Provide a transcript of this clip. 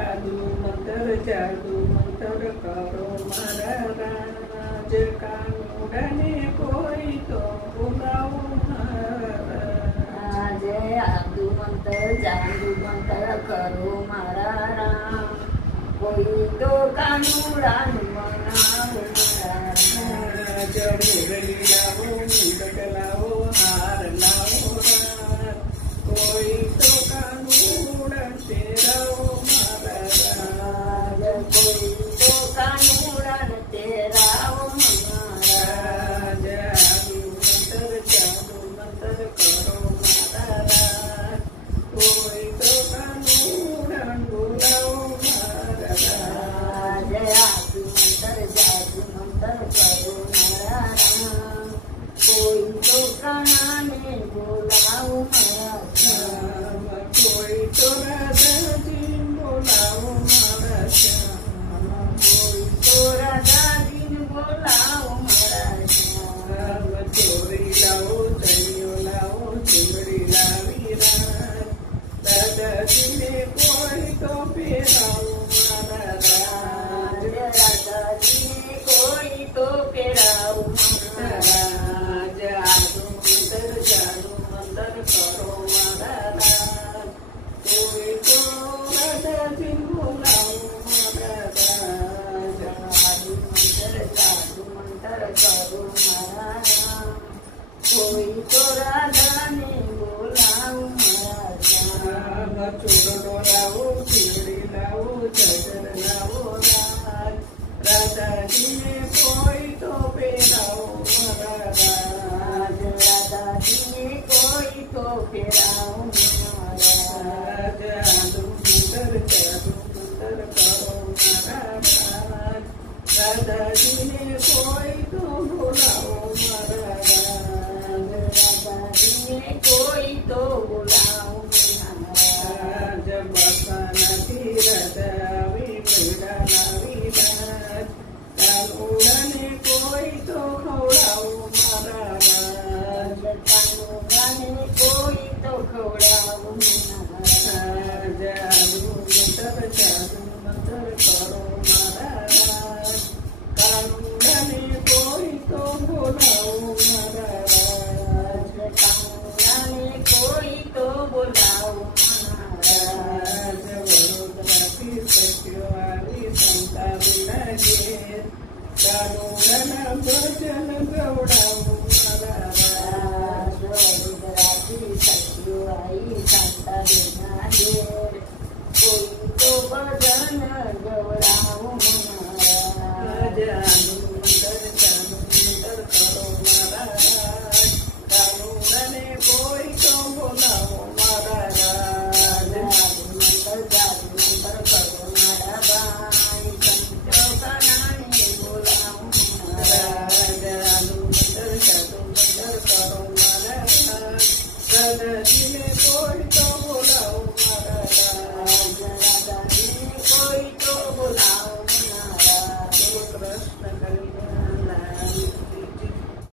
आदू मंतर जादू मंतर करो मारा राज कानूडने कोई तो बुलाओ मारा आज आदू मंतर जादू मंतर करो मारा राम कोई तो कानूडान बनाओ मारा जब मुरली लाओ मुंडक लाओ हार लाओ कोई तो कानूडन तेराओ कोई तो कानूडन तेराओ मारा जादू मंतर करो मारा कोई तो कानूडन बुलाओ मारा जादू मंतर करो मारा कोई तो कानाने बोलाओ मारा कोई तो राधा जी बोलाओ मारा कोई तो राधा दिन बोलाओ मारा चोरी लाओ चनियो लाओ चुमरी लावी दादाजी ने कोई तो फेराओ मारा दादाजी ने कोई तो फेराओ मारा जादू मंतर करो मारा कोई तो राधा जी बोलाओ मारा जादू मंतर करो मारा कोई तो राधा ने बोलाओ मारा चूड़ो लाओ चिड़ी लाओ चदर लाओ राधा जी ने कोई तो पेराओ मारा दादाजी ने कोई तो फेराओ मारा जादू मंतर करो मारा दादाजी ने कोई तो बुलाओ मारा दादाजी ने कोई तो बुलाओ मारा जब बसना रदावी मेरा नावी कानूडने कोई तो खवड़ाओ मारा कानूडने कोई तो खवड़ाओ मारा जादू मंतर करो मारा कानूडने कोई तो बोलाओ मारा कानूडने कोई तो बोलाओ मारा वडोदराची सचिवारी संता विलागे कानूडन भजन गवडाओ मारा वडोदराची सचिवाई संता विलागे कोई तो भजन गवडाओ मारा जादू